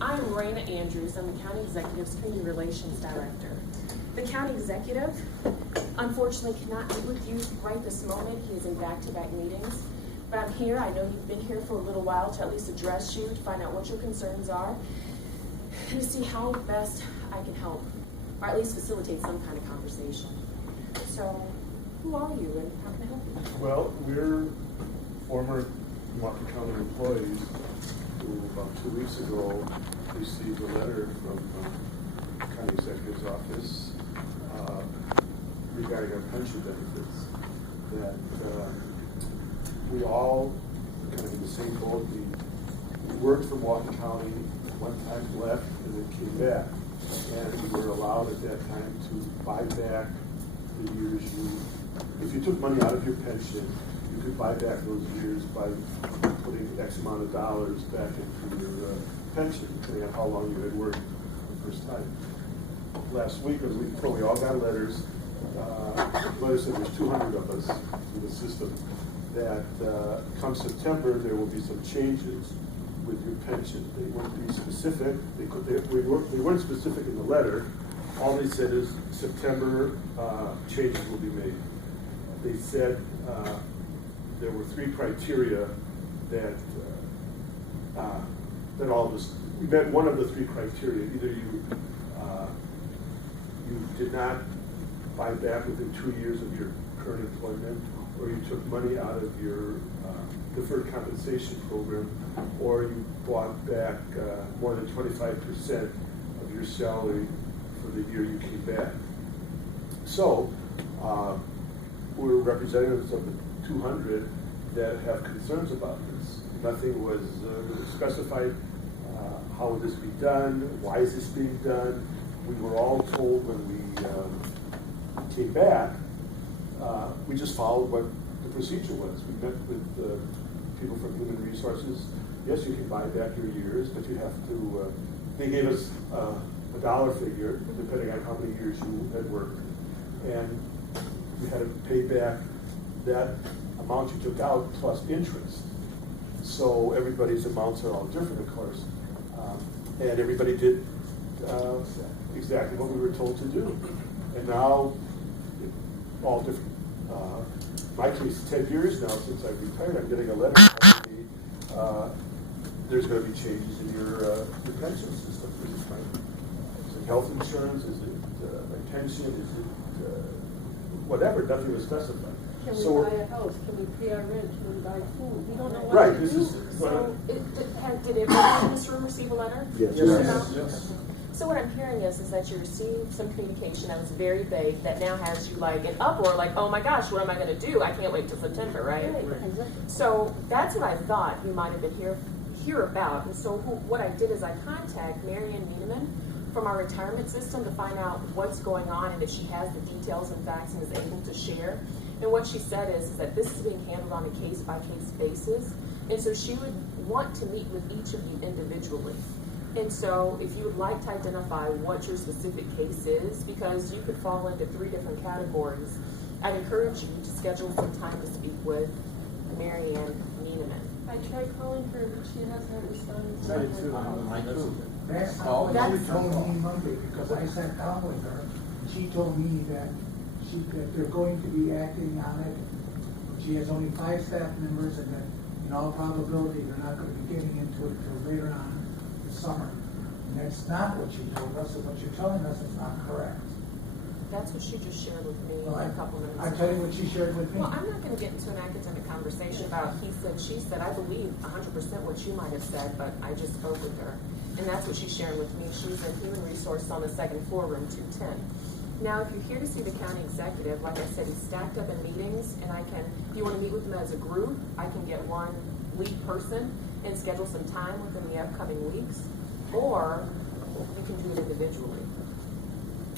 I'm Raina Andrews. I'm the County Executive's Community Relations Director. The County Executive, unfortunately, cannot meet with you right this moment. He is in back-to-back meetings. But I'm here. I know you've been here for a little while to at least address you, to find out what your concerns are, and to see how best I can help, or at least facilitate some kind of conversation. So, who are you and how can I help you? Well, we're former Milwaukee County employees who about 2 weeks ago received a letter from the County Executive's office regarding our pension benefits, that we all kind of in the same boat. We worked for Milwaukee County, one time left, and then came back. And we were allowed at that time to buy back the years if you took money out of your pension, you could buy back those years by putting X amount of dollars back into your pension, depending on how long you had worked the first time. Last week or the week before, we all got letters. Letters said there's 200 of us in the system, that come September there will be some changes with your pension. They won't be specific. We weren't specific in the letter. All they said is September changes will be made. They said there were 3 criteria that all of us, we met one of the 3 criteria. Either you did not buy back within 2 years of your current employment, or you took money out of your deferred compensation program, or you bought back more than 25% of your salary for the year you came back. So, we're representatives of the 200 that have concerns about this. Nothing was really specified. How would this be done? Why is this being done? We were all told when we came back, we just followed what the procedure was. We met with people from Human Resources. Yes, you can buy back your years, but you have to, they gave us a dollar figure, depending on how many years you had worked. And you had to pay back that amount you took out plus interest. So everybody's amounts are all different, of course. And everybody did exactly what we were told to do. And now, all different. My case, 10 years now since I retired, I'm getting a letter telling me there's going to be changes in your pension system. Is it health insurance? Is it my pension? Is it whatever? Nothing was specified. Can we buy a house? Can we pay our rent? Can we buy food? We don't know what right, to this do. is, So, did everyone in this room receive a letter? Yes. Yes. So what I'm hearing is that you received some communication that was very vague that now has you like in uproar, like, oh my gosh, what am I going to do? I can't wait till September, right? So that's what I thought you might have been here about. And so what I did is I contacted Marianne Mieneman from our retirement system to find out what's going on and if she has the details and facts and is able to share. And what she said is that this is being handled on a case-by-case basis. And so she would want to meet with each of you individually. And so if you would like to identify what your specific case is, because you could fall into 3 different categories, I'd encourage you to schedule some time to speak with Marianne Mieneman. I tried calling her, but she hasn't responded. That's how she told me Monday, because I sat down with her. She told me that they're going to be acting on it. She has only 5 staff members, and that in all probability they're not going to be getting into it until later on this summer. And that's not what she told us, and what you're telling us is not correct. That's what she just shared with me a couple minutes ago. I tell you what she shared with me. Well, I'm not going to get into an academic conversation about he said, she said. I believe 100% what you might have said, but I just spoke with her. And that's what she's sharing with me. She's in Human Resource on the 2nd floor, room 210. Now, if you're here to see the county executive, like I said, he's stacked up in meetings, and if you want to meet with him as a group, I can get one lead person and schedule some time within the upcoming weeks, or you can do it individually.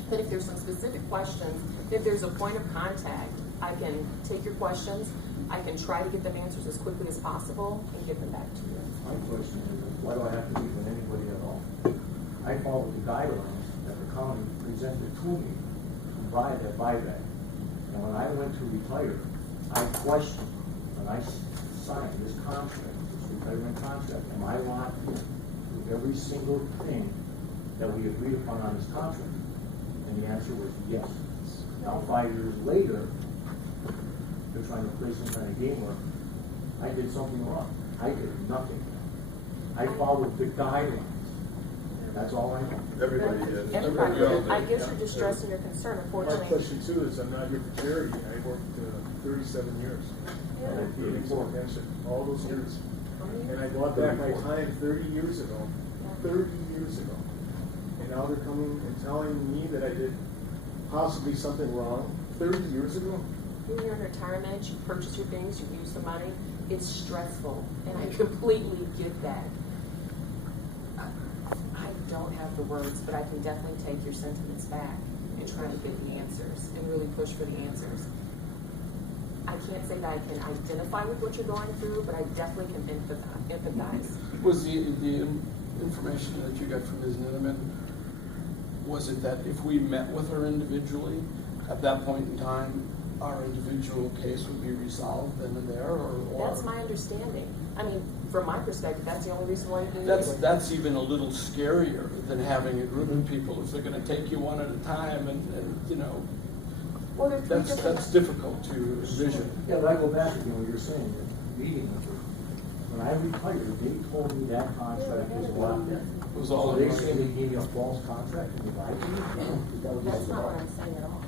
But if there's some specific questions, if there's a point of contact, I can take your questions, I can try to get them answers as quickly as possible and get them back to you. My question is, why do I have to meet with anybody at all? I followed the guidelines that the county presented to me to buy that buyback. And when I went to retire, I questioned when I signed this contract, this retirement contract, am I locked in with every single thing that we agreed upon on this contract? And the answer was yes. Now, 5 years later, they're trying to play some kind of game where I did something wrong. I did nothing. I followed the guidelines. That's all I know. Everybody did. Everybody all did. I did. guess you're distressing your concern, My unfortunately. question too is, I'm not here for charity, I worked 37 years. And I paid into a pension, all those years. And I bought back my time 30 years ago, 30 years ago. And now they're coming and telling me that I did possibly something wrong 30 years ago? When you're in retirement, you purchase your things, you use the money, it's stressful, and I completely get that. I don't have the words, but I can definitely take your sentiments back and try to get the answers and really push for the answers. I can't say that I can identify with what you're going through, but I definitely can empathize. Was the information that you got from Ms. Nineman, was it that if we met with her individually, at that point in time, our individual case would be resolved then and there, or? That's my understanding. I mean, from my perspective, that's the only reason why you do it. That's even a little scarier than having a group of people, if they're gonna take you one at a time and you know, Well, there's three different- that's difficult to envision. Yeah, but I go back again, what you're saying, meeting with her. When I retired, they told me that contract was locked in. It was all So they in say writing. they gave you a false contract and you lied to me? Is that what That's you're not what saying? I'm saying at all.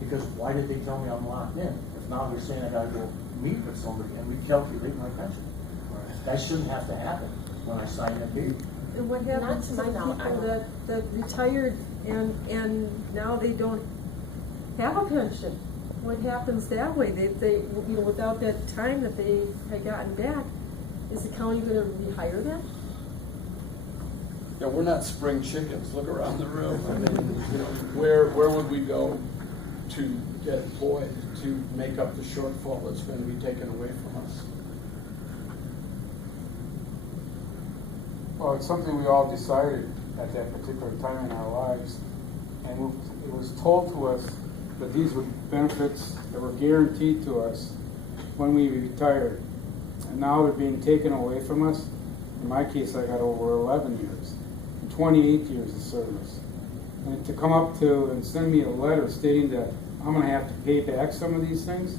Because why did they tell me I'm locked in? If now they're saying I gotta go meet with somebody and recalculate my pension. That shouldn't have to happen when I sign that paper. And what happens to Not to the my knowledge, I people don't- that retired and now they don't have a pension? What happens that way? They, you know, without that time that they had gotten back, is the county gonna rehire them? Yeah, we're not spring chickens, look around the room, I mean, you know, where would we go to get employed, to make up the shortfall that's gonna be taken away from us? Well, it's something we all decided at that particular time in our lives. And it was told to us that these were benefits that were guaranteed to us when we retired. And now they're being taken away from us. In my case, I got over 11 years, and 28 years of service. And to come up to and send me a letter stating that I'm gonna have to pay back some of these things,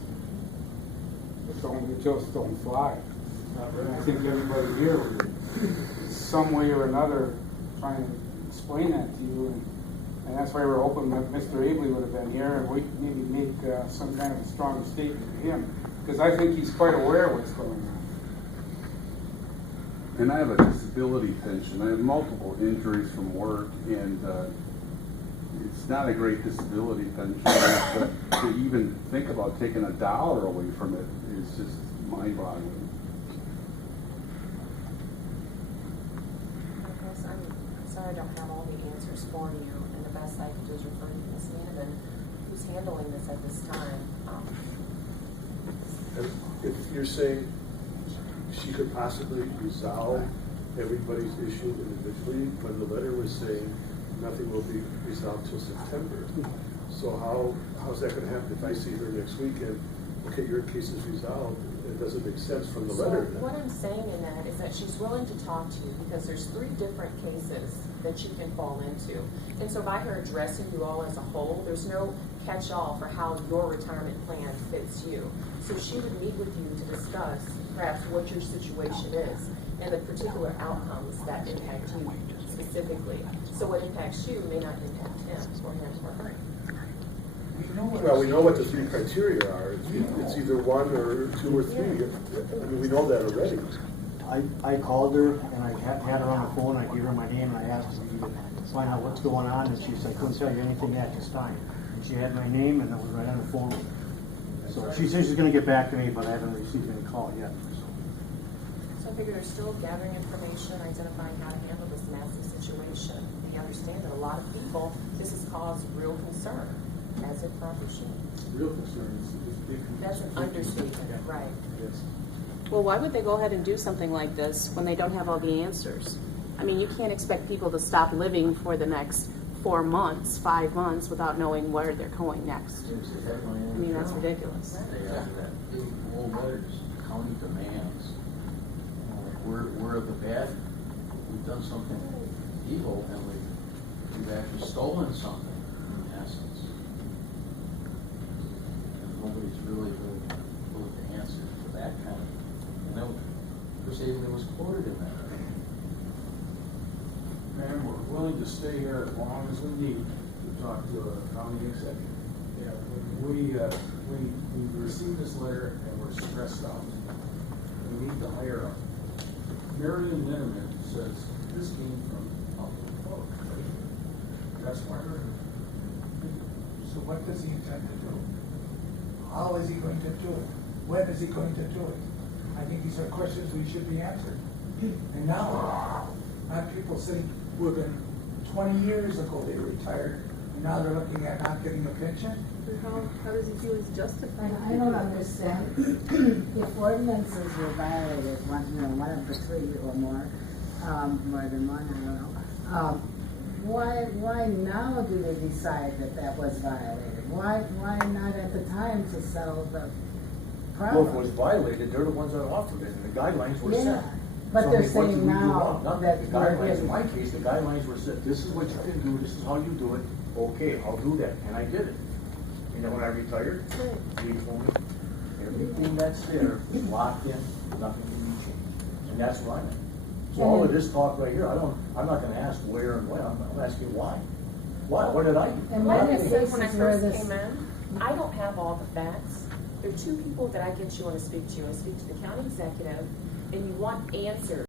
it just don't fly. I think everybody here would, some way or another, trying to explain that to you, and that's why we're hoping that Mr. Abele would have been here, and we could maybe make some kind of a stronger statement to him, because I think he's quite aware of what's going on. And I have a disability pension. I have multiple injuries from work, and it's not a great disability pension, but to even think about taking $1 away from it is just mind-boggling. I'm sorry I don't have all the answers for you, and the best I can do is refer you to Ms. Nineman, who's handling this at this time. And if you're saying she could possibly resolve everybody's issue individually, when the letter was saying nothing will be resolved till September. So how's that gonna happen if I see her next week and, okay, your case is resolved? It doesn't make sense from the letter. So what I'm saying in that is that she's willing to talk to you because there's 3 different cases that you can fall into. And so by her addressing you all as a whole, there's no catch-all for how your retirement plan fits you. So she would meet with you to discuss perhaps what your situation is and the particular outcomes that impact you specifically. So what impacts you may not impact him or her. Well, we know what the 3 criteria are. It's either 1 or 2 or 3. I mean, we know that already. I called her and I had her on the phone. I gave her my name and I asked her to find out what's going on, and she said I couldn't tell you anything at this time. And she had my name and it was right on the phone. So she says she's going to get back to me, but I haven't received any call yet. So I figure they're still gathering information, identifying how to handle this massive situation. They understand that a lot of people, this has caused real concern, as it probably should. Real concern is big. That's an understatement, right? Yes. Well, why would they go ahead and do something like this when they don't have all the answers? I mean, you can't expect people to stop living for the next 4 months, 5 months without knowing where they're going next. I mean, that's ridiculous. They have that big old letters, county demands. We're the bad we've done something evil and we've actually stolen something in essence. And nobody's really to answer to that kind of, you know, Chris Abele was quoted in that. Ma'am, we're willing to stay here as long as we need to talk to a county executive. Yeah, we received this letter and we're stressed out. We need to hire a Marion Linneman says this came from public vote. That's why we're here. So what does he intend to do? How is he going to do it? When is he going to do it? I think these are questions we should be answered. And now, not people sitting who have been 20 years ago they retired, and now they're looking at not getting a pension? How does he feel he's justified? I don't understand. If ordinances were violated, one of the three or more than one, I don't know. Why now do they decide that was violated? Why not at the time to settle the problem? Well, if it was violated, they're the ones that authored it, and the guidelines were set. But So, they're I mean, what did saying we do now wrong? Nothing. that The we're guidelines, in getting- my case, the guidelines were set, this is what you can do, this is how you do it, okay, I'll do that, and I did it. And then when I retired, he told me, everything that's there is locked in, nothing can be changed, and that's what I'm at. So all of this talk right here, I'm not gonna ask where and when, I'm asking why. Why, what did I do? And Like I many said, when I cases where first this, came in, I don't have all the facts. There are two people that I get you want to speak to. I speak to the county executive, and you want answers.